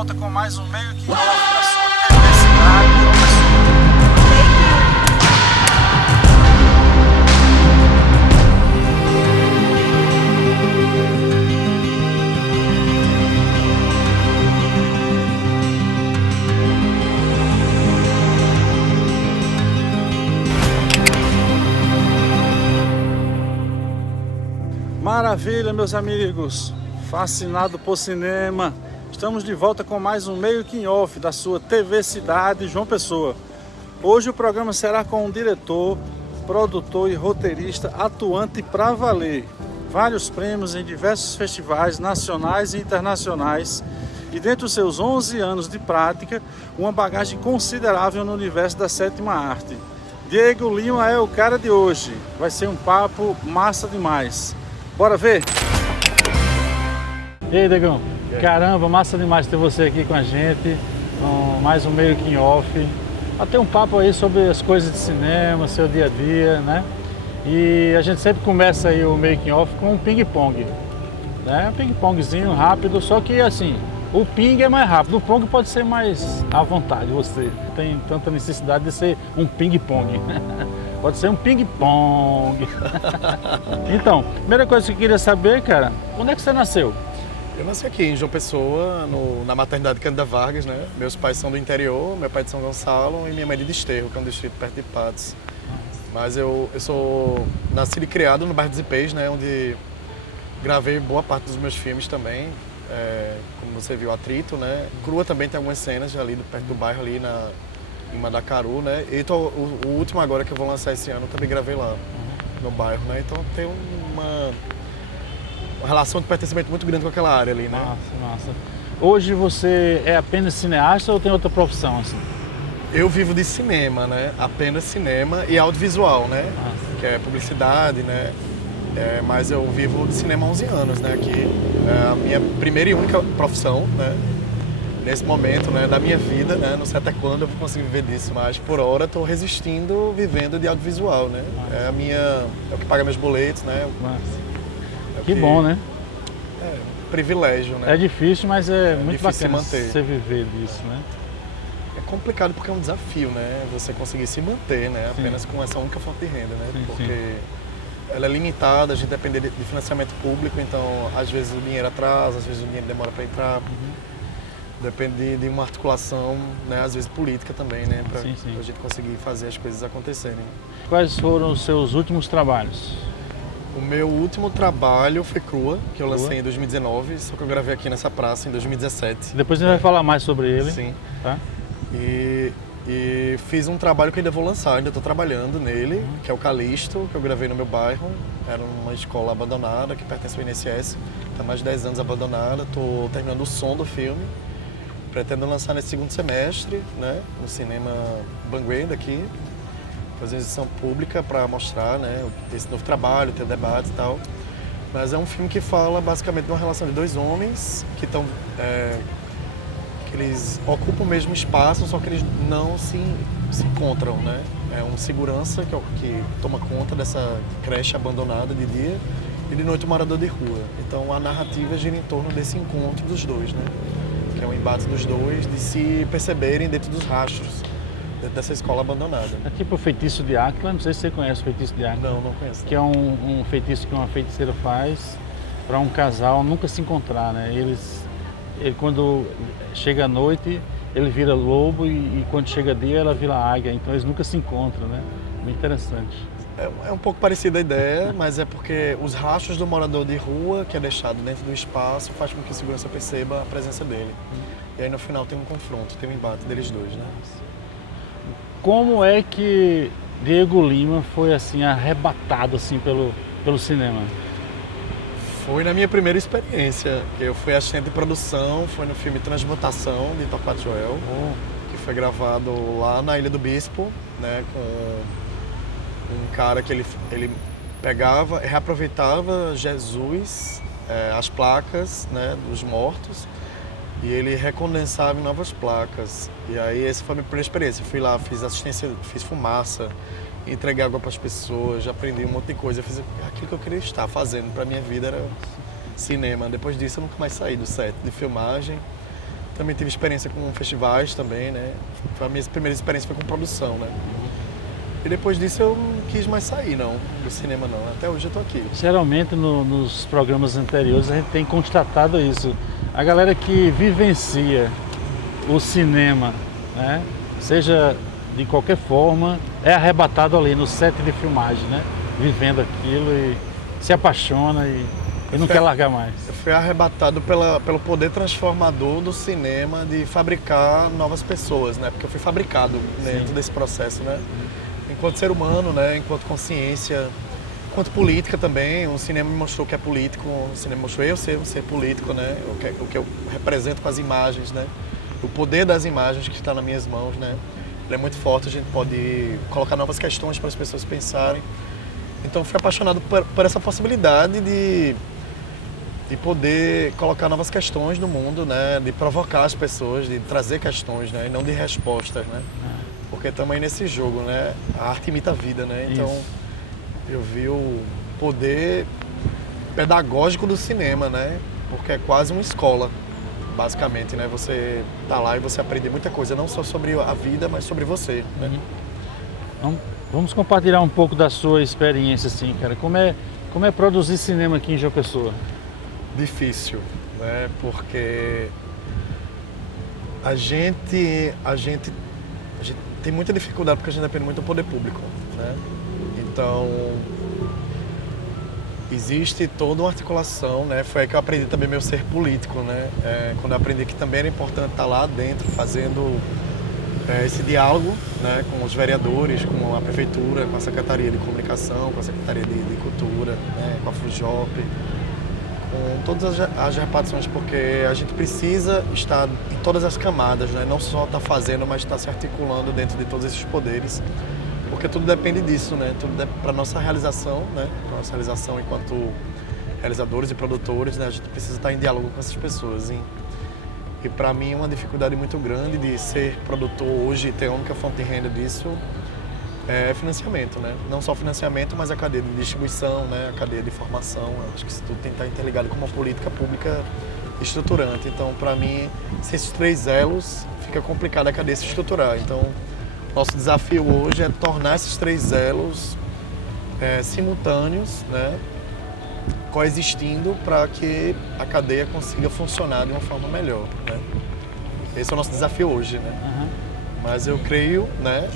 volta com mais um meio que off da sua TV Cidade, João Pessoa. Maravilha, meus amigos, fascinado por cinema. Estamos de volta com mais um meio que off da sua TV Cidade, João Pessoa. Hoje o programa será com um diretor, produtor e roteirista atuante pra valer. Vários prêmios em diversos festivais nacionais e internacionais. E dentre os seus 11 anos de prática, uma bagagem considerável no universo da sétima arte. Diego Lima é o cara de hoje. Vai ser um papo massa demais. Bora ver? E aí, Diegão? Caramba, massa demais ter você aqui com a gente, com mais um meio que off. Até um papo aí sobre as coisas de cinema, seu dia a dia, né? E a gente sempre começa aí o meio que off com um ping-pong, né? Um ping-pongzinho rápido, só que assim, o ping é mais rápido, o pong pode ser mais à vontade, você não tem tanta necessidade de ser um ping-pong. Pode ser um ping-pong. Então, primeira coisa que eu queria saber, cara, onde é que você nasceu? Eu nasci aqui em João Pessoa, na maternidade Cândida Vargas, né? Meus pais são do interior, meu pai é de São Gonçalo e minha mãe é de Desterro, que é um distrito perto de Patos. Mas eu sou nascido e criado no bairro dos Ipês, né? Onde gravei boa parte dos meus filmes também. Como você viu, Atrito, né? Crua também tem algumas cenas ali perto do bairro ali em Mandacaru, né? E o último agora que eu vou lançar esse ano, eu também gravei lá, no bairro, né? Então tem uma relação de pertencimento muito grande com aquela área ali, né? Massa. Hoje você é apenas cineasta ou tem outra profissão, assim? Eu vivo de cinema, né? Apenas cinema e audiovisual, né? Que é publicidade, né? Mas eu vivo de cinema há 11 anos, né? Aqui é a minha primeira e única profissão, né? Nesse momento, né, da minha vida, né, não sei até quando eu vou conseguir viver disso, mas por hora estou resistindo, vivendo de audiovisual, né? É o que paga meus boletos, né? Que bom, né? Privilégio, né? É difícil, mas é muito difícil bacana manter. você viver disso, né? É complicado porque é um desafio, né? Você conseguir se manter, né? Sim. Apenas com essa única fonte de renda, né? Sim, porque ela é limitada, a gente depende de financiamento público, então às vezes o dinheiro atrasa, às vezes o dinheiro demora para entrar. Depende de uma articulação, né, às vezes política também, né, para a gente conseguir fazer as coisas acontecerem. Quais foram os seus últimos trabalhos? O meu último trabalho foi Crua, que eu lancei em 2019, só que eu gravei aqui nessa praça em 2017. Depois a gente vai falar mais sobre ele. Sim. Tá? E fiz um trabalho que ainda vou lançar, ainda estou trabalhando nele, que é o Calixto, que eu gravei no meu bairro. Era uma escola abandonada, que pertence ao INSS, está mais de 10 anos abandonada. Estou terminando o som do filme. Pretendo lançar nesse segundo semestre, né, no cinema Banguê daqui, fazer uma exibição pública para mostrar, né, esse novo trabalho, ter debate e tal. Mas é um filme que fala basicamente de uma relação de dois homens que estão, que eles ocupam o mesmo espaço, só que eles não se encontram, né. É um segurança que toma conta dessa creche abandonada de dia e de noite um morador de rua. Então a narrativa gira em torno desse encontro dos dois, né. Que é um embate dos dois, de se perceberem dentro dos rastros, dentro dessa escola abandonada. É tipo o feitiço de Áquila, não sei se você conhece o feitiço de Áquila. Não conheço. Que é um feitiço que uma feiticeira faz para um casal nunca se encontrar, né? Ele quando chega a noite, ele vira lobo e quando chega dia, ela vira águia, então eles nunca se encontram, né? Muito interessante. É um pouco parecida a ideia, mas é porque os rastros do morador de rua, que é deixado dentro do espaço, faz com que o segurança perceba a presença dele. E aí no final tem um confronto, tem um embate deles dois, né? Como é que Diego Lima foi assim arrebatado assim pelo cinema? Foi na minha primeira experiência. Eu fui assistente de produção, foi no filme Transmutação, de Torquato Joel, que foi gravado lá na Ilha do Bispo, né, com um cara que ele pegava, reaproveitava Jesus, as placas, né, dos mortos, e ele recondensava em novas placas. E aí essa foi a minha primeira experiência. Fui lá, fiz assistência, fiz fumaça, entreguei água para as pessoas, já aprendi um monte de coisa. Eu fiz aquilo que eu queria estar fazendo para minha vida, era cinema. Depois disso eu nunca mais saí do set de filmagem. Também tive experiência com festivais também, né? A minha primeira experiência foi com produção, né? E depois disso eu não quis mais sair, não, do cinema, não. Até hoje eu tô aqui. Geralmente nos programas anteriores a gente tem constatado isso. A galera que vivencia o cinema, né? Seja de qualquer forma, é arrebatado ali no set de filmagem, né? Vivendo aquilo e se apaixona e não quer largar mais. Eu fui arrebatado pelo poder transformador do cinema de fabricar novas pessoas, né? Porque eu fui fabricado dentro desse processo, né? Enquanto ser humano, né? Enquanto consciência, enquanto política também. O cinema me mostrou que é político, o cinema mostrou eu ser um ser político, né? O que eu represento com as imagens, né? O poder das imagens que está nas minhas mãos, né? Ele é muito forte, a gente pode colocar novas questões para as pessoas pensarem. Então eu fui apaixonado por essa possibilidade de poder colocar novas questões no mundo, né? De provocar as pessoas, de trazer questões, né? E não de respostas, né? Porque também nesse jogo, né? A arte imita a vida, né? Então eu vi o poder pedagógico do cinema, né? Porque é quase uma escola, basicamente, né? Você tá lá e você aprende muita coisa, não só sobre a vida, mas sobre você, né? Então, vamos compartilhar um pouco da sua experiência, assim, cara. Como é produzir cinema aqui em João Pessoa? Difícil, né? Porque a gente tem muita dificuldade porque a gente depende muito do poder público, né? Então existe toda uma articulação, né? Foi aí que eu aprendi também meu ser político, né? Quando eu aprendi que também era importante estar lá dentro fazendo esse diálogo, né? Com os vereadores, com a prefeitura, com a Secretaria de Comunicação, com a Secretaria de Cultura, né? Com a FUJOP, com todas as repartições, porque a gente precisa estar em todas as camadas, né? Não só estar fazendo, mas estar se articulando dentro de todos esses poderes, porque tudo depende disso, né? Tudo para nossa realização, né? Para nossa realização enquanto realizadores e produtores, né? A gente precisa estar em diálogo com essas pessoas. E para mim uma dificuldade muito grande de ser produtor hoje e ter a única fonte de renda disso é financiamento, né? Não só financiamento, mas a cadeia de distribuição, né? A cadeia de formação. Eu acho que isso tudo tem que estar interligado com uma política pública estruturante. Então, para mim, se esses três elos, fica complicado a cadeia se estruturar. Então, nosso desafio hoje é tornar esses três elos simultâneos, né? Coexistindo para que a cadeia consiga funcionar de uma forma melhor, né? Esse é o nosso desafio hoje, né? Mas eu creio, né,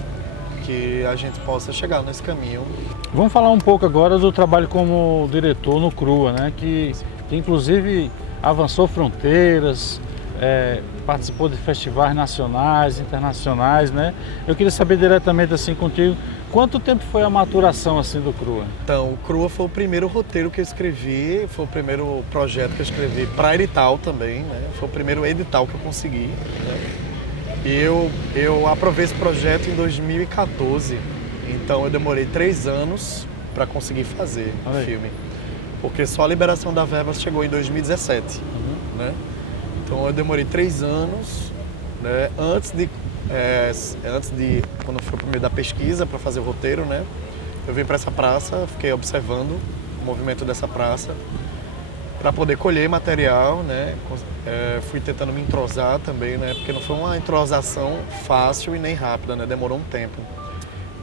que a gente possa chegar nesse caminho. Vamos falar um pouco agora do trabalho como diretor no CRUA, né? Que inclusive avançou fronteiras, participou de festivais nacionais, internacionais, né? Eu queria saber diretamente assim contigo, quanto tempo foi a maturação assim do CRUA? Então, o CRUA foi o primeiro roteiro que eu escrevi, foi o primeiro projeto que eu escrevi para edital também, né? Foi o primeiro edital que eu consegui, né? E eu aprovei esse projeto em 2014, então eu demorei 3 anos para conseguir fazer o filme, porque só a liberação da verba chegou em 2017, né? Então eu demorei 3 anos, né? Antes de quando eu fui pro meio da pesquisa para fazer o roteiro, né? Eu vim para essa praça, fiquei observando o movimento dessa praça para poder colher material, né? Fui tentando me entrosar também, né? Porque não foi uma entrosação fácil e nem rápida, né? Demorou um tempo.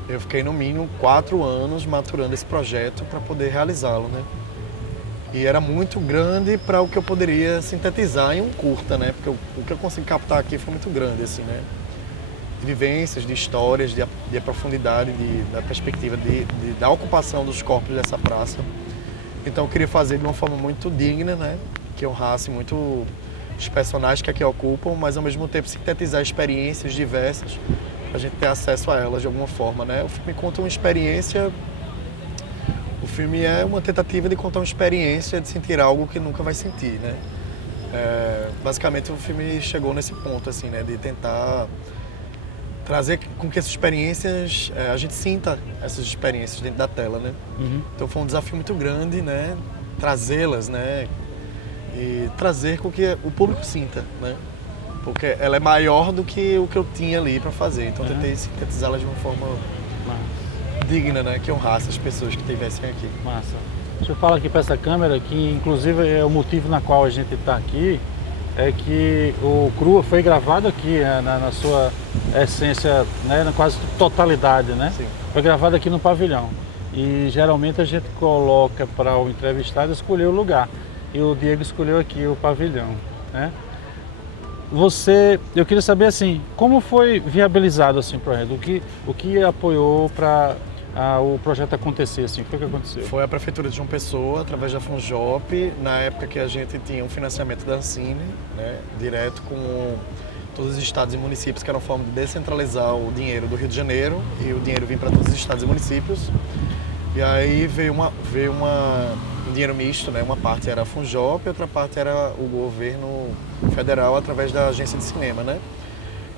Eu fiquei no mínimo 4 anos maturando esse projeto para poder realizá-lo, né? E era muito grande para o que eu poderia sintetizar em um curta, né? Porque o que eu consegui captar aqui foi muito grande, assim, né? De vivências, de histórias, de profundidade, da perspectiva da ocupação dos corpos dessa praça. Então eu queria fazer de uma forma muito digna, né? Que honrasse muito os personagens que aqui ocupam, mas ao mesmo tempo sintetizar experiências diversas para a gente ter acesso a elas de alguma forma, né? O filme conta uma experiência, o filme é uma tentativa de contar uma experiência, de sentir algo que nunca vai sentir, né? Basicamente o filme chegou nesse ponto, assim, né? De tentar trazer com que essas experiências, a gente sinta essas experiências dentro da tela, né? Então foi um desafio muito grande, né? Trazê-las, né? E trazer com que o público sinta, né? Porque ela é maior do que o que eu tinha ali para fazer. Então tentei sintetizá-las de uma forma digna, né? Que honrasse as pessoas que estivessem aqui. Massa. Deixa eu falar aqui para essa câmera, que inclusive é o motivo na qual a gente está aqui. é que o Crua foi gravado aqui, na sua essência, né, na quase totalidade, né? Sim. Foi gravado aqui no pavilhão. E geralmente a gente coloca para o entrevistado escolher o lugar. E o Diego escolheu aqui o pavilhão, né? Eu queria saber assim, como foi viabilizado assim o projeto? O que apoiou para o projeto acontecer assim? O que aconteceu? Foi a Prefeitura de João Pessoa, através da Funjop, na época que a gente tinha um financiamento da Ancine, né, direto com todos os estados e municípios, que era uma forma de descentralizar o dinheiro do Rio de Janeiro e o dinheiro vir para todos os estados e municípios. E aí veio um dinheiro misto, né? Uma parte era a Funjop e outra parte era o governo federal através da agência de cinema, né?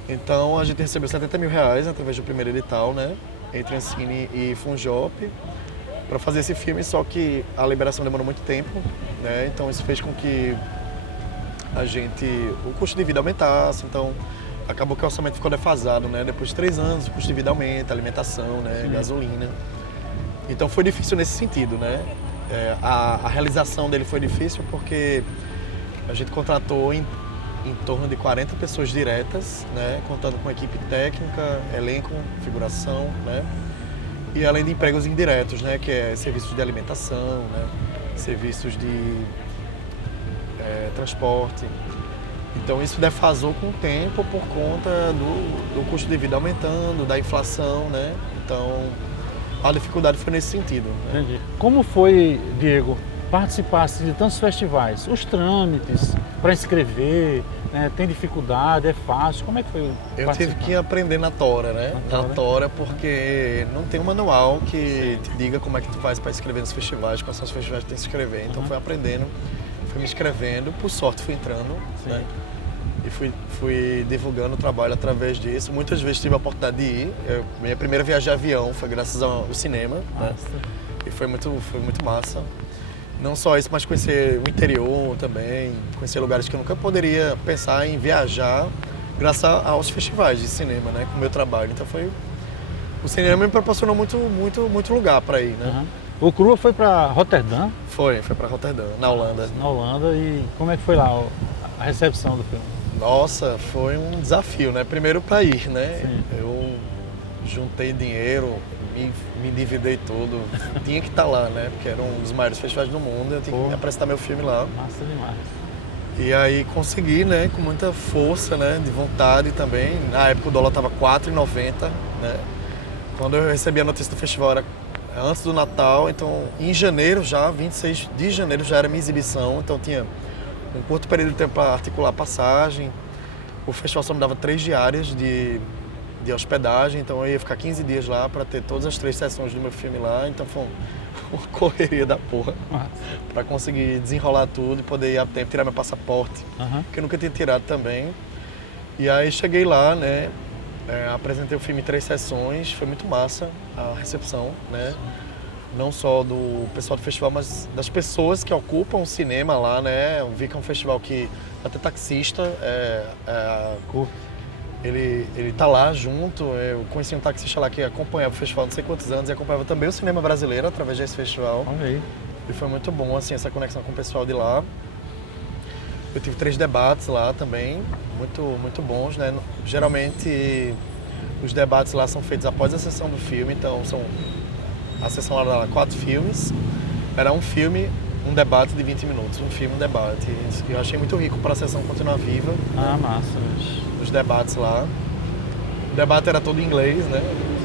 Então a gente recebeu R$70 mil através do primeiro edital, né? Entre Ancine e Funjop para fazer esse filme, só que a liberação demorou muito tempo, né? Então isso fez com que o custo de vida aumentasse, então acabou que o orçamento ficou defasado, né? Depois de 3 anos o custo de vida aumenta, alimentação, né? Gasolina. Então foi difícil nesse sentido, né? A realização dele foi difícil porque a gente contratou em torno de 40 pessoas diretas, né? Contando com equipe técnica, elenco, figuração, né? E além de empregos indiretos, né? Que é serviços de alimentação, né? Serviços de transporte. Então isso defasou com o tempo por conta do custo de vida aumentando, da inflação, né? Então a dificuldade foi nesse sentido. Né? Entendi. Como foi, Diego, participar de tantos festivais? Os trâmites para inscrever, né? Tem dificuldade, é fácil? Como é que foi Eu participar? tive que aprender na tora, né? Na tora, porque não tem um manual que te diga como é que tu faz para inscrever nos festivais, quais são os festivais que tem que se inscrever. Então fui aprendendo, fui me inscrevendo, por sorte fui entrando, né? E fui divulgando o trabalho através disso. Muitas vezes tive a oportunidade de ir. Minha primeira viagem de avião foi graças ao cinema, né? E foi muito massa. Não só isso, mas conhecer o interior também, conhecer lugares que eu nunca poderia pensar em viajar, graças aos festivais de cinema, né? Com o meu trabalho. Então o cinema me proporcionou muito lugar para ir, né? O Crua foi para Roterdã? Foi para Roterdã, na Holanda. Na Holanda. E como é que foi lá a recepção do filme? Nossa, foi um desafio, né? Primeiro para ir, né? Sim. Eu juntei dinheiro, me endividei todo. Tinha que estar lá, né? Porque era um dos maiores festivais do mundo, eu tinha que apresentar meu filme lá. Massa demais. E aí consegui, né? Com muita força, né? De vontade também. Na época o dólar estava R$4,90, né? Quando eu recebi a notícia do festival era antes do Natal, então em janeiro já, 26 de janeiro já era minha exibição, então tinha um curto período de tempo para articular a passagem. O festival só me dava 3 diárias de hospedagem, então eu ia ficar 15 dias lá para ter todas as 3 sessões do meu filme lá. Então foi uma correria da porra para conseguir desenrolar tudo e poder ir a tempo, tirar meu passaporte, que eu nunca tinha tirado também. E aí cheguei lá, né? Apresentei o filme em 3 sessões, foi muito massa a recepção, né? Não só do pessoal do festival, mas das pessoas que ocupam o cinema lá, né? Eu vi que é um festival que até taxista ele tá lá junto. Eu conheci um taxista lá que acompanhava o festival há não sei quantos anos e acompanhava também o cinema brasileiro através desse festival. E foi muito bom, assim, essa conexão com o pessoal de lá. Eu tive 3 debates lá também, muito bons, né? Geralmente os debates lá são feitos após a sessão do filme, então a sessão era 4 filmes, era um filme, um debate de 20 minutos, um filme, um debate. E eu achei muito rico para a sessão continuar viva. Massa. Os debates lá. O debate era todo em inglês, né?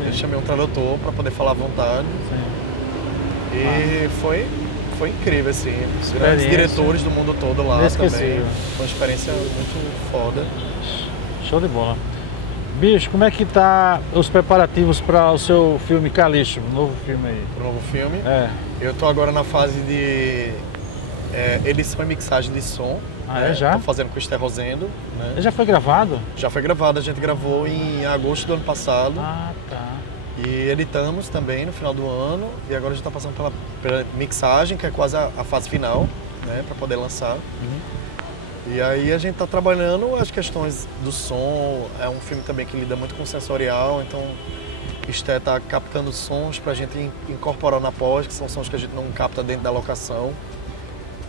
Eu chamei um tradutor para poder falar à vontade. Sim. E foi incrível, assim. Grandes diretores do mundo todo lá também. Foi uma experiência muito foda. Show de bola. Bicho, como é que tá os preparativos para o seu filme Calixto, um novo filme aí? O novo filme? Eu tô agora na fase de edição e mixagem de som. Já? Tô fazendo com o Esther Rosendo. Né? Já foi gravado? Já foi gravado, a gente gravou em agosto do ano passado. Tá. E editamos também no final do ano. E agora a gente tá passando pela mixagem, que é quase a fase final, né? Para poder lançar. E aí a gente está trabalhando as questões do som, é um filme também que lida muito com o sensorial, então Esther está captando sons para a gente incorporar na pós, que são sons que a gente não capta dentro da locação.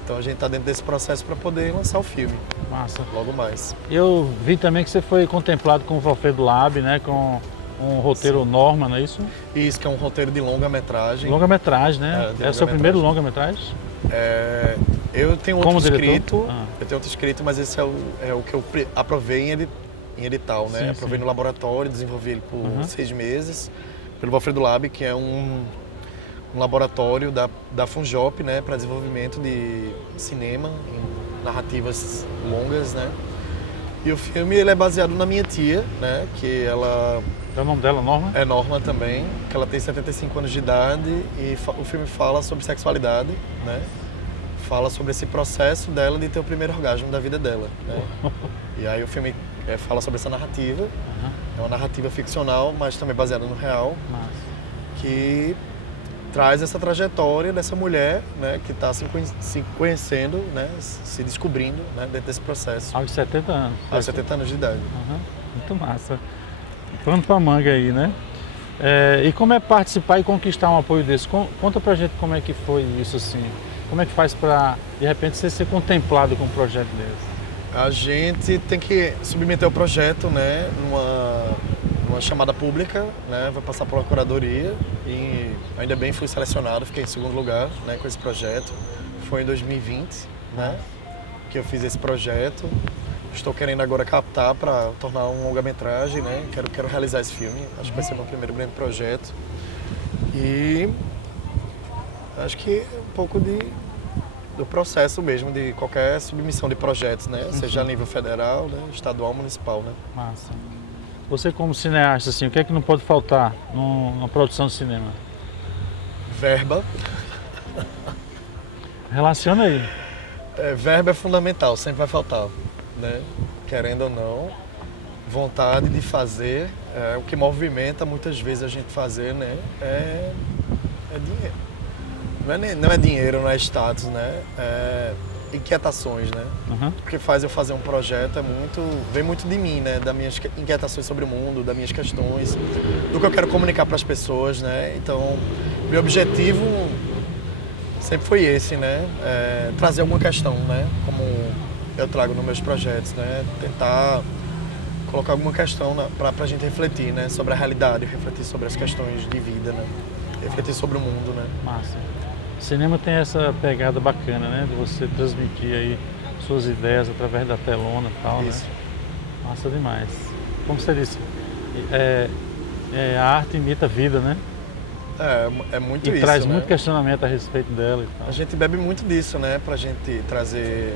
Então a gente está dentro desse processo para poder lançar o filme. Massa. Logo mais. Eu vi também que você foi contemplado com o Valfredo Lab, né? Com um roteiro Sim. Norma, não é isso? Isso que é um roteiro de longa-metragem. Longa-metragem, né? É o seu primeiro longa-metragem? Eu tenho outro Como diretor? escrito, eu tenho outro escrito, mas esse é o que eu aprovei em edital, né? Sim, aprovei sim. no laboratório, desenvolvi ele por 6 meses, pelo Valfredo Lab, que é um laboratório da Funjop, né? Para desenvolvimento de cinema, em narrativas longas, né? E o filme ele é baseado na minha tia, né? Que ela... É o nome dela, Norma? É Norma também, que ela tem 75 anos de idade e o filme fala sobre sexualidade, né? Fala sobre esse processo dela de ter o primeiro orgasmo da vida dela, né? E aí o filme fala sobre essa narrativa, é uma narrativa ficcional, mas também baseada no real, que traz essa trajetória dessa mulher, né? Que está se conhecendo, né? Se descobrindo, né? Dentro desse processo. Aos 70 anos. Aos 70 anos de idade. Muito massa. Pano pra manga aí, né? E como é participar e conquistar um apoio desse? Conta pra gente como é que foi isso, assim. Como é que faz pra, de repente, você ser contemplado com um projeto desse? A gente tem que submeter o projeto, né, numa chamada pública, né, vai passar por uma curadoria e ainda bem fui selecionado, fiquei em segundo lugar, né, com esse projeto. Foi em 2020, né, que eu fiz esse projeto. Estou querendo agora captar para tornar um longa-metragem, né, quero realizar esse filme, acho que vai ser meu primeiro grande projeto. E acho que um pouco do processo mesmo de qualquer submissão de projetos, né? Seja a nível federal, né? Estadual, municipal, né? Massa. Você como cineasta, assim, o que é que não pode faltar numa produção de cinema? Verba. Relaciona aí. Verba é fundamental, sempre vai faltar, né? Querendo ou não, vontade de fazer, o que movimenta muitas vezes a gente fazer, né? É dinheiro. Não é dinheiro, não é status, né? É inquietações, né? O que faz eu fazer um projeto vem muito de mim, né? Das minhas inquietações sobre o mundo, das minhas questões, do que eu quero comunicar para as pessoas, né? Então, meu objetivo sempre foi esse, né? Trazer alguma questão, né? Como eu trago nos meus projetos, né? Tentar colocar alguma questão para a gente refletir, né? Sobre a realidade, refletir sobre as questões de vida, né? Refletir sobre o mundo, né? Massa. O cinema tem essa pegada bacana, né? De você transmitir aí suas ideias através da telona e tal, Isso. né? Massa demais. Como você disse, a arte imita a vida, né? É muito e isso, traz né? muito questionamento a respeito dela e tal. A gente bebe muito disso, né? Pra gente trazer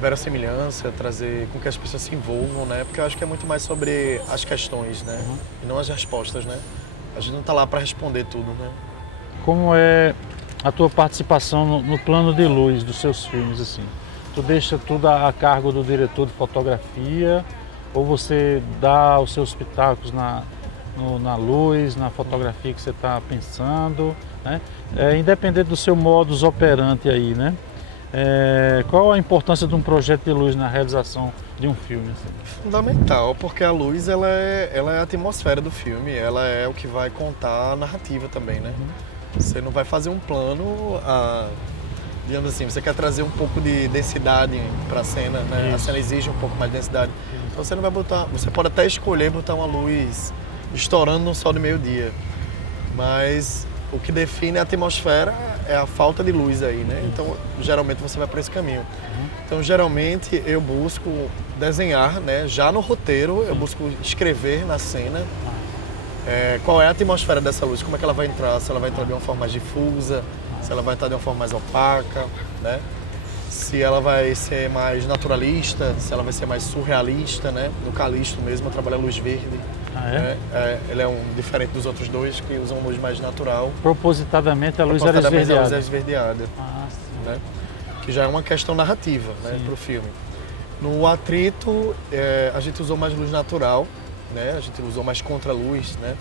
verossimilhança, trazer com que as pessoas se envolvam, né? Porque eu acho que é muito mais sobre as questões, né? E não as respostas, né? A gente não tá lá para responder tudo, né? Como é a tua participação no plano de luz dos seus filmes, assim? Tu deixa tudo a cargo do diretor de fotografia ou você dá os seus pitacos na luz, na fotografia que você está pensando, né? Independente do seu modus operandi aí, né? Qual a importância de um projeto de luz na realização de um filme? Assim? Fundamental, porque a luz ela é a atmosfera do filme, ela é o que vai contar a narrativa também, né? Você não vai fazer um plano, digamos assim, você quer trazer um pouco de densidade para a cena, né? Isso. A cena exige um pouco mais de densidade. Então você não vai você pode até escolher botar uma luz estourando no sol de meio-dia, mas o que define a atmosfera é a falta de luz aí, né? Então, geralmente você vai para esse caminho. Então, geralmente eu busco desenhar, né? Já no roteiro, eu busco escrever na cena qual é a atmosfera dessa luz, como é que ela vai entrar, se ela vai entrar de uma forma mais difusa, se ela vai entrar de uma forma mais opaca, né? Se ela vai ser mais naturalista, se ela vai ser mais surrealista, né? No Calixto mesmo, eu trabalho a luz verde. Ele é diferente dos outros dois que usam luz mais natural. Propositadamente a luz era esverdeada. A luz é esverdeada, né? Que já é uma questão narrativa, né, para o filme. No Atrito, a gente usou mais luz natural, né? A gente usou mais contraluz, né?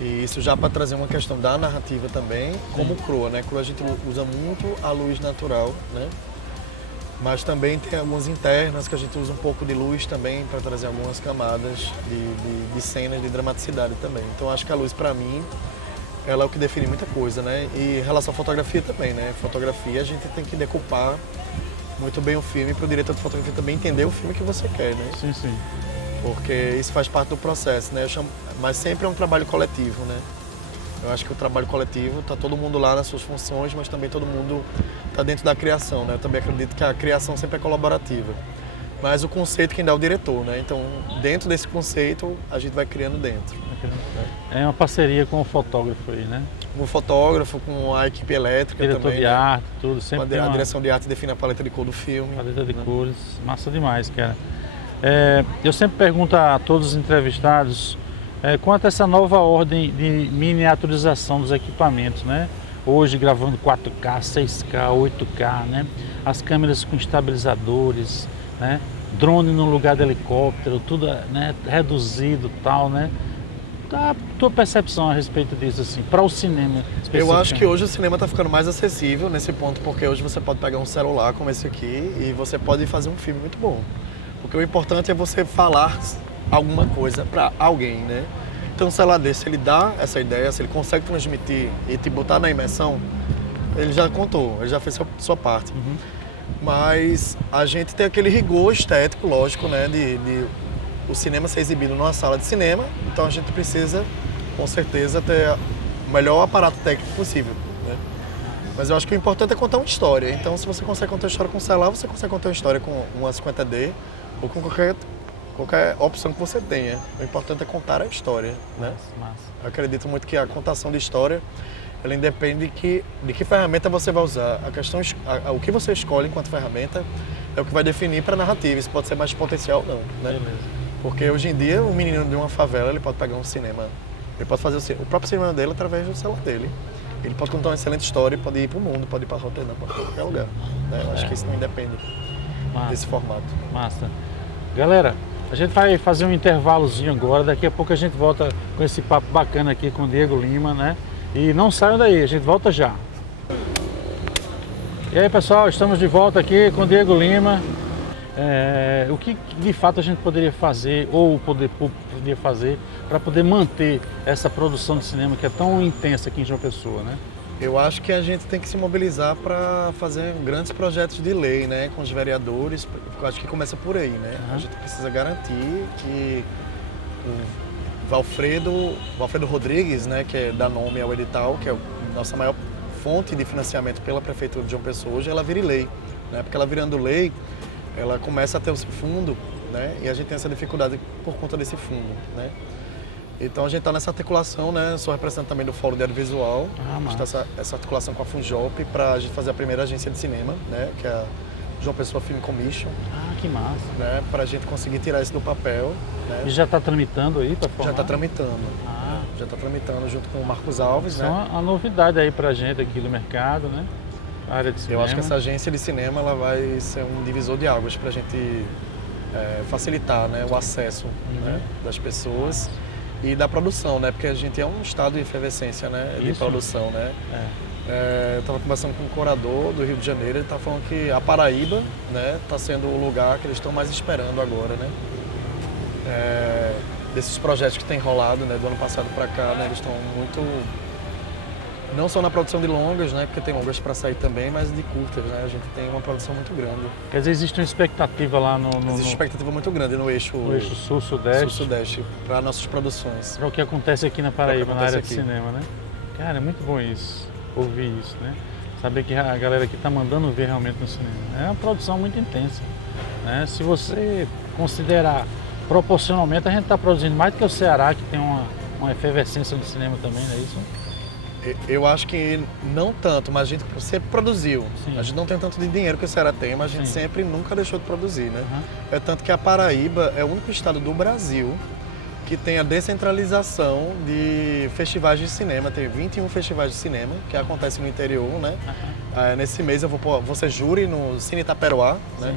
E isso já para trazer uma questão da narrativa também, como crua, né? Crua a gente usa muito a luz natural, né? Mas também tem algumas internas que a gente usa um pouco de luz também para trazer algumas camadas de cenas de dramaticidade também. Então acho que a luz para mim ela é o que define muita coisa, né? E em relação à fotografia também, né? Fotografia a gente tem que decupar muito bem o filme para o diretor de fotografia também entender o filme que você quer, né? Sim, sim. Porque isso faz parte do processo, né? Mas sempre é um trabalho coletivo, né? Eu acho que o trabalho coletivo tá todo mundo lá nas suas funções, mas também todo mundo tá dentro da criação, né? Eu também acredito que a criação sempre é colaborativa. Mas o conceito quem dá é o diretor, né? Então, dentro desse conceito, a gente vai criando dentro. É uma parceria com o fotógrafo aí, né? Com o fotógrafo, com a equipe elétrica Diretor também, de né? arte, tudo. Sempre tem A uma direção de arte define a paleta de cor do filme. paleta de né? cores. Massa demais, cara. Eu sempre pergunto a todos os entrevistados quanto a essa nova ordem de miniaturização dos equipamentos, né? Hoje gravando 4K, 6K, 8K, né? As câmeras com estabilizadores, né? Drone no lugar de helicóptero, tudo, né, reduzido e tal, né? A tua percepção a respeito disso, assim, para o cinema Eu acho que hoje o cinema está ficando mais acessível nesse ponto, porque hoje você pode pegar um celular como esse aqui e você pode fazer um filme muito bom. Porque o importante é você falar alguma coisa para alguém, né? Então o celular desse, ele dá essa ideia, se ele consegue transmitir e te botar na imersão, ele já contou, ele já fez sua parte. Uhum. Mas a gente tem aquele rigor estético, lógico, né, de o cinema ser exibido numa sala de cinema, então a gente precisa, com certeza, ter o melhor aparato técnico possível, né? Mas eu acho que o importante é contar uma história, então se você consegue contar uma história com o celular, você consegue contar uma história com uma 50D ou com qualquer opção que você tenha. O importante é contar a história, né? Massa. Eu acredito muito que a contação de história, ela independe de que ferramenta você vai usar. O que você escolhe enquanto ferramenta é o que vai definir para a narrativa. Isso pode ser mais potencial ou não, né? Beleza. Porque hoje em dia, um menino de uma favela, ele pode pegar um cinema, ele pode fazer o próprio cinema dele através do celular dele. Ele pode contar uma excelente história, pode ir para o mundo, pode ir para Rotterdam, pode ir para qualquer lugar, né? Eu acho que isso não independe desse formato. Massa. Galera, a gente vai fazer um intervalozinho agora, daqui a pouco a gente volta com esse papo bacana aqui com o Diego Lima, né? E não saiam daí, a gente volta já. E aí, pessoal, estamos de volta aqui com o Diego Lima. O que de fato a gente poderia fazer, ou o poder público poderia fazer, para poder manter essa produção de cinema que é tão intensa aqui em João Pessoa, né? Eu acho que a gente tem que se mobilizar para fazer grandes projetos de lei, né, com os vereadores. Eu acho que começa por aí, né? A gente precisa garantir que o Valfredo Rodrigues, né, que é dá nome ao edital, que é a nossa maior fonte de financiamento pela Prefeitura de João Pessoa hoje, ela vire lei, né? Porque ela virando lei, ela começa a ter o seu fundo, né? E a gente tem essa dificuldade por conta desse fundo, né? Então a gente está nessa articulação, né? Sou representante também do Fórum de Audiovisual. A gente está essa articulação com a Funjop para a gente fazer a primeira agência de cinema, né? Que é a João Pessoa Film Commission. Ah, que massa. Né? Para a gente conseguir tirar isso do papel. Né? E já está tramitando aí para formar? Já está tramitando. Né? Já está tramitando junto com o Marcos Alves. Isso é uma novidade aí para a gente aqui do mercado, né? A área de cinema. Eu acho que essa agência de cinema ela vai ser um divisor de águas para a gente facilitar, né, o acesso né, das pessoas. E da produção, né? Porque a gente é um estado de efervescência, né? De produção, né? Eu estava conversando com um curador do Rio de Janeiro, ele está falando que a Paraíba, né, está sendo o lugar que eles estão mais esperando agora, né? Desses projetos que têm rolado, né, do ano passado para cá, né, eles estão muito, não só na produção de longas, né, porque tem longas para sair também, mas de curtas, né? A gente tem uma produção muito grande. Quer dizer, existe uma expectativa lá Existe uma expectativa muito grande no eixo sul-sudeste. Sul-sudeste para nossas produções. Para o que acontece aqui na Paraíba, na área de aqui. cinema, né? Cara, é muito bom isso, ouvir isso, né? Saber que a galera aqui está mandando ver realmente no cinema. É uma produção muito intensa, né? Se você considerar proporcionalmente, a gente está produzindo mais do que o Ceará, que tem uma efervescência no cinema também, não é isso? Eu acho que não tanto, mas a gente sempre produziu. Sim. A gente não tem tanto de dinheiro que o Ceará tem, mas a gente Sim. sempre nunca deixou de produzir, né? É tanto que a Paraíba é o único estado do Brasil que tem a descentralização de festivais de cinema. Tem 21 festivais de cinema que acontecem no interior, né? Nesse mês eu vou ser júri no Cine Itaperoá, né?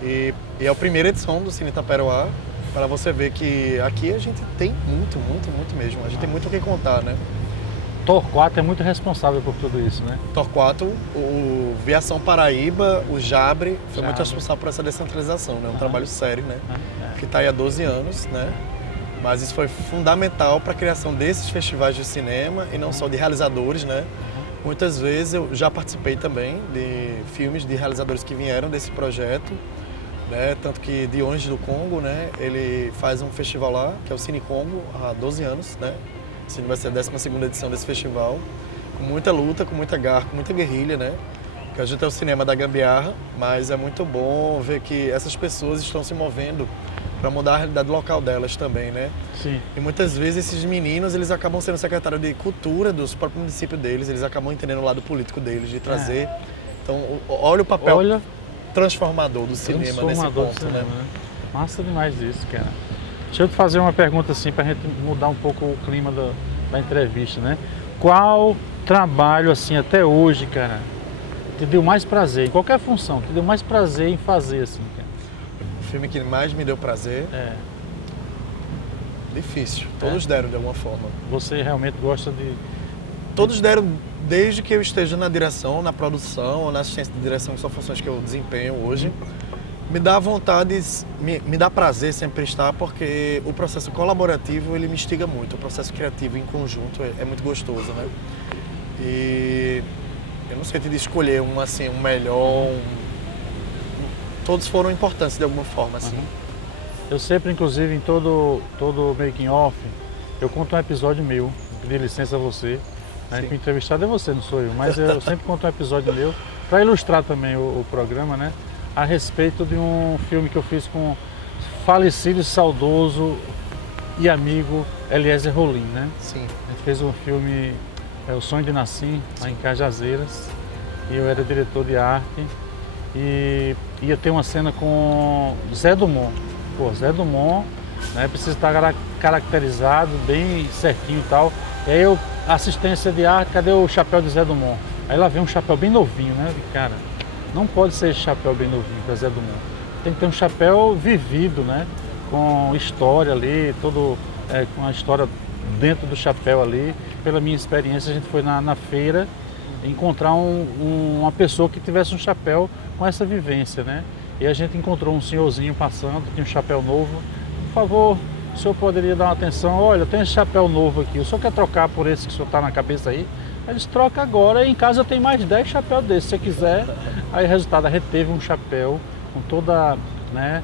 E é a primeira edição do Cine Itaperoá, para você ver que aqui a gente tem muito mesmo. A gente tem muito o que contar, né? Torquato é muito responsável por tudo isso, né? Torquato, o Viação Paraíba, o Jabre, foi muito responsável por essa descentralização, né? Um trabalho sério, né? Que está aí há 12 anos, né? Mas isso foi fundamental para a criação desses festivais de cinema e não só de realizadores, né? Muitas vezes eu já participei também de filmes de realizadores que vieram desse projeto, né? Tanto que Dionis do Congo, né? Ele faz um festival lá, que é o Cine Congo, há 12 anos, né? Esse vai ser a 12ª edição desse festival, com muita luta, com muita garra, com muita guerrilha, né? Porque a gente é o cinema da gambiarra, mas é muito bom ver que essas pessoas estão se movendo para mudar a realidade local delas também, né? Sim. E muitas vezes esses meninos, eles acabam sendo secretários de cultura dos próprios municípios deles, eles acabam entendendo o lado político deles, de trazer. Então, olha o papel transformador do cinema nesse ponto, né? Massa demais isso, cara. Deixa eu te fazer uma pergunta assim, pra gente mudar um pouco o clima da entrevista, né? Qual trabalho, assim, até hoje, cara, te deu mais prazer, em qualquer função, te deu mais prazer em fazer, assim, cara? O filme que mais me deu prazer? Difícil. Todos deram de alguma forma. Você realmente gosta de... Todos deram desde que eu esteja na direção, na produção ou na assistência de direção, que são funções que eu desempenho hoje. Me dá vontade, me dá prazer sempre estar, porque o processo colaborativo ele me instiga muito. O processo criativo em conjunto é muito gostoso, né? E eu não sei te escolher um assim, um melhor, todos foram importantes de alguma forma, assim. Eu sempre, inclusive, em todo making off, eu conto um episódio meu, pedir licença a você, né? Que o entrevistado é você, não sou eu, mas eu sempre conto um episódio meu, para ilustrar também o programa, né? A respeito de um filme que eu fiz com falecido e saudoso e amigo Eliezer Rolim, né? Sim. A gente fez um filme, O Sonho de Nassim, lá em Cajazeiras, e eu era diretor de arte, e ia ter uma cena com Zé Dumont. Pô, Zé Dumont, né, precisa estar caracterizado bem certinho e tal. E aí assistência de arte, cadê o chapéu de Zé Dumont? Aí lá vem um chapéu bem novinho, né? Cara, não pode ser esse chapéu bem novinho para Zé Dumont. Tem que ter um chapéu vivido, né? Com história ali, com a história dentro do chapéu ali. Pela minha experiência, a gente foi na feira encontrar uma pessoa que tivesse um chapéu com essa vivência, né? E a gente encontrou um senhorzinho passando, tinha um chapéu novo. Por favor, o senhor poderia dar uma atenção? Olha, eu tenho esse chapéu novo aqui, o senhor quer trocar por esse que o senhor está na cabeça aí? Eles trocam agora, e em casa eu tenho mais 10 chapéus desses, se você quiser. Aí, resultado, a gente teve um chapéu com toda, né,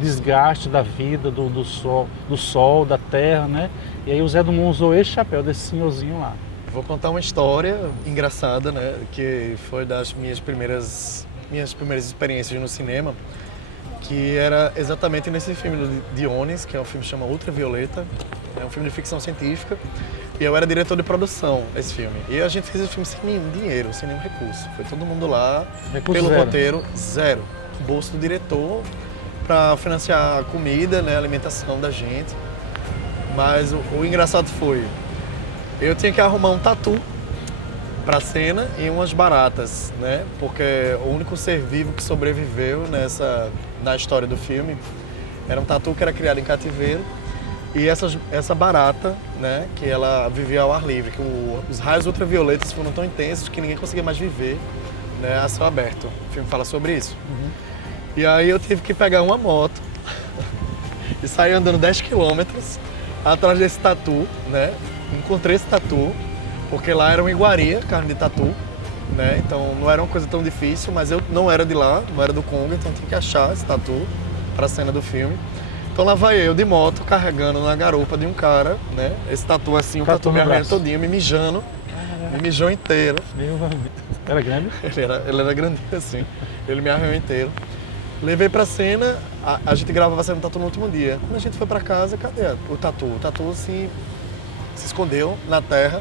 desgaste da vida, do sol, da terra, né? E aí o Zé Dumont usou esse chapéu desse senhorzinho lá. Vou contar uma história engraçada, né? Que foi das minhas primeiras experiências no cinema, que era exatamente nesse filme do Dionis, que é um filme que chama Ultravioleta, é um filme de ficção científica, e eu era diretor de produção desse filme. E a gente fez esse filme sem nenhum dinheiro, sem nenhum recurso. Foi todo mundo lá, pelo roteiro, zero. O bolso do diretor para financiar a comida, né, a alimentação da gente. Mas o engraçado foi, eu tinha que arrumar um tatu para a cena e umas baratas, né? Porque o único ser vivo que sobreviveu na história do filme era um tatu que era criado em cativeiro, e essa barata, né, que ela vivia ao ar livre, que os raios ultravioletas foram tão intensos que ninguém conseguia mais viver, né, a céu aberto. O filme fala sobre isso. E aí eu tive que pegar uma moto e sair andando 10 quilômetros atrás desse tatu, né? Encontrei esse tatu, porque lá era uma iguaria, carne de tatu, né? Então não era uma coisa tão difícil, mas eu não era de lá, não era do Congo, então tinha que achar esse tatu para a cena do filme. Então lá vai eu de moto, carregando na garupa de um cara, né? Esse tatu assim, o tatu me arranha todinho, me mijando, me mijou inteiro. Era grande? Ele era grande assim, ele me arranhou inteiro. Levei pra cena, a gente gravava a cena do tatu no último dia. Quando a gente foi pra casa, cadê o tatu? O tatu assim, se escondeu na terra.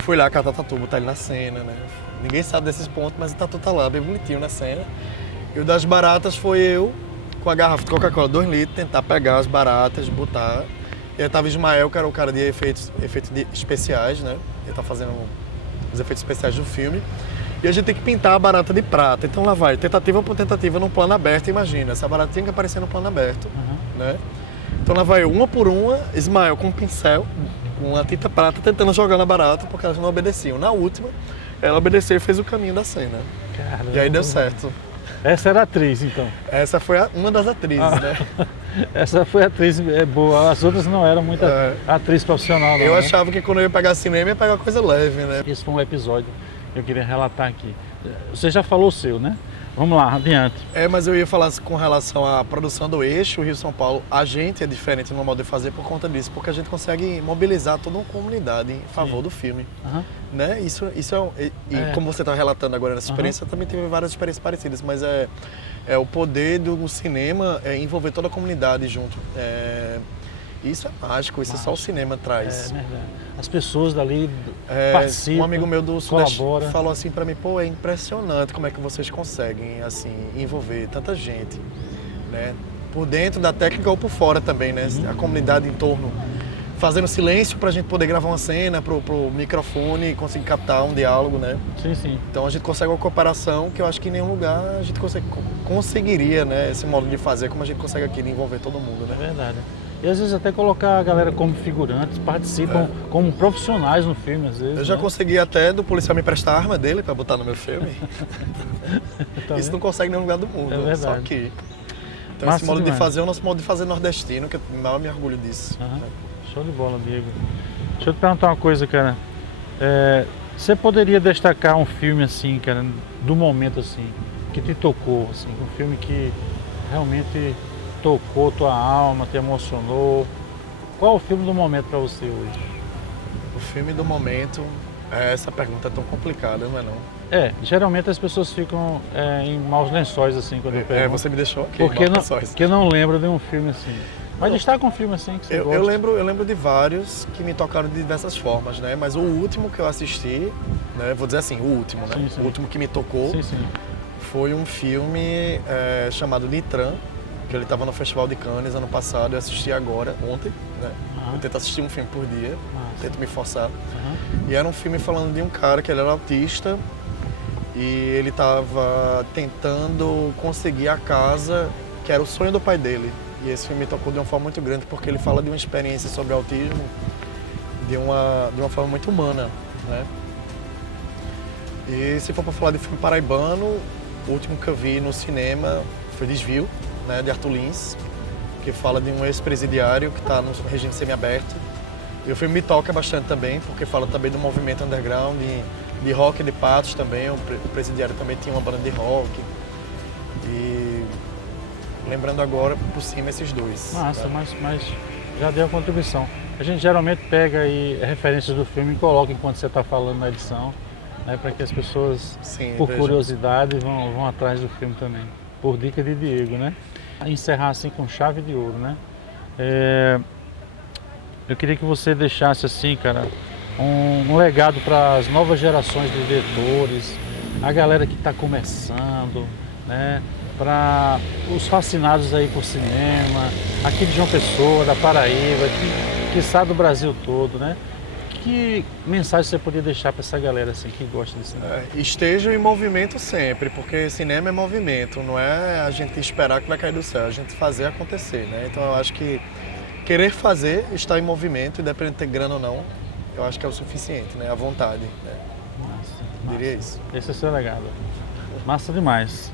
Fui lá catar o tatu, botar ele na cena, né? Ninguém sabe desses pontos, mas o tatu tá lá, bem bonitinho na cena. E o das baratas foi eu, com a garrafa de Coca-Cola 2 litros, tentar pegar as baratas, botar. E aí tava Ismael, que era o cara de efeitos especiais, né? Ele tá fazendo os efeitos especiais do filme. E a gente tem que pintar a barata de prata. Então lá vai, tentativa por tentativa, num plano aberto, imagina. Essa barata tem que aparecer no plano aberto, né? Então lá vai, uma por uma, Ismael com um pincel, com a tinta prata, tentando jogar na barata, porque elas não obedeciam. Na última, ela obedeceu e fez o caminho da cena. Caramba. E aí deu certo. Essa era a atriz, então? Essa foi uma das atrizes, né? Essa foi atriz boa, as outras não eram muito atriz profissional, não. Eu né? achava que quando eu ia pegar cinema, ia pegar coisa leve, né? Esse foi um episódio que eu queria relatar aqui. Você já falou o seu, né? Vamos lá, adiante. Mas eu ia falar com relação à produção do Eixo, Rio-São Paulo. A gente é diferente no modo de fazer por conta disso, porque a gente consegue mobilizar toda uma comunidade em favor do filme. Né? Isso como você está relatando agora nessa experiência, eu também tive várias experiências parecidas, mas é o poder do cinema envolver toda a comunidade junto. Isso é mágico, isso só o cinema traz. É verdade. As pessoas dali participam. Um amigo meu do Sudeste colabora. falou assim pra mim, pô, é impressionante como é que vocês conseguem assim envolver tanta gente, né? Por dentro da técnica ou por fora também, né? A comunidade em torno, fazendo silêncio pra gente poder gravar uma cena pro microfone e conseguir captar um diálogo, né? Sim, sim. Então a gente consegue uma cooperação que eu acho que em nenhum lugar a gente conseguiria, né? Esse modo de fazer como a gente consegue aqui de envolver todo mundo, né? É verdade. E às vezes até colocar a galera como figurantes, participam como profissionais no filme, às vezes. Eu já consegui até do policial me prestar a arma dele pra botar no meu filme. Tá Isso não consegue em nenhum lugar do mundo, só aqui. Então esse modo de fazer é o nosso modo de fazer nordestino, que eu mal me orgulho disso. Show de bola, Diego. Deixa eu te perguntar uma coisa, cara. Você poderia destacar um filme assim, cara, do momento assim, que te tocou, assim, um filme que realmente tocou tua alma, te emocionou? Qual é o filme do momento para você hoje? O filme do momento, essa pergunta é tão complicada, não é não? Geralmente as pessoas ficam em maus lençóis assim quando eu pergunto. Você me deixou aqui, porque não lembro de um filme assim. Mas destaca um filme assim que você gosta. Eu lembro de vários que me tocaram de diversas formas, né? Mas o último que eu assisti, né? Vou dizer assim, o último, né? Sim. O último que me tocou foi um filme chamado Nitran, que ele estava no Festival de Cannes ano passado. Eu assisti agora, ontem, né? Eu tento assistir um filme por dia, tento me forçar. E era um filme falando de um cara que ele era autista e ele estava tentando conseguir a casa que era o sonho do pai dele. E esse filme me tocou de uma forma muito grande porque ele fala de uma experiência sobre autismo de uma forma muito humana, né? E se for para falar de filme paraibano, o último que eu vi no cinema foi Desvio, né, de Arthur Lins, que fala de um ex-presidiário que está no regime semiaberto. E o filme me toca bastante também, porque fala também do movimento underground, de rock de Patos também. O presidiário também tinha uma banda de rock. E lembrando agora por cima esses dois. Massa, mas já deu a contribuição. A gente geralmente pega aí referências do filme e coloca enquanto você está falando na edição, né, para que as pessoas, por curiosidade, vão atrás do filme também. Por dica de Diego, né? Encerrar assim com chave de ouro, né? Eu queria que você deixasse assim, cara, um legado para as novas gerações de diretores, a galera que está começando, né? Para os fascinados aí por cinema, aqui de João Pessoa, da Paraíba, quiçá do Brasil todo, né? Que mensagem você poderia deixar para essa galera assim, que gosta de cinema? Estejam em movimento sempre, porque cinema é movimento, não é a gente esperar que vai cair do céu, a gente fazer acontecer, né? Então eu acho que querer fazer, estar em movimento, independente de ter grana ou não, eu acho que é o suficiente, né? A vontade, né? Massa. Diria isso. Esse é o seu legado. Massa demais.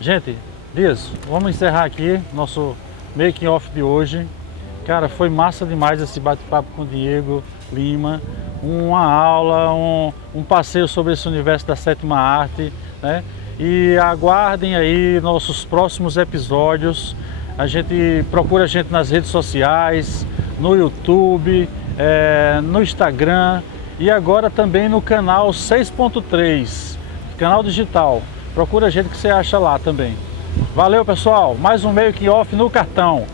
Gente, Dias, vamos encerrar aqui nosso making off de hoje. Cara, foi massa demais esse bate-papo com o Diego Lima, uma aula, um passeio sobre esse universo da sétima arte, né? E aguardem aí nossos próximos episódios. Procura a gente nas redes sociais, no YouTube, no Instagram e agora também no canal 6.3, canal digital. Procura a gente que você acha lá também. Valeu, pessoal, mais um making off no cartão.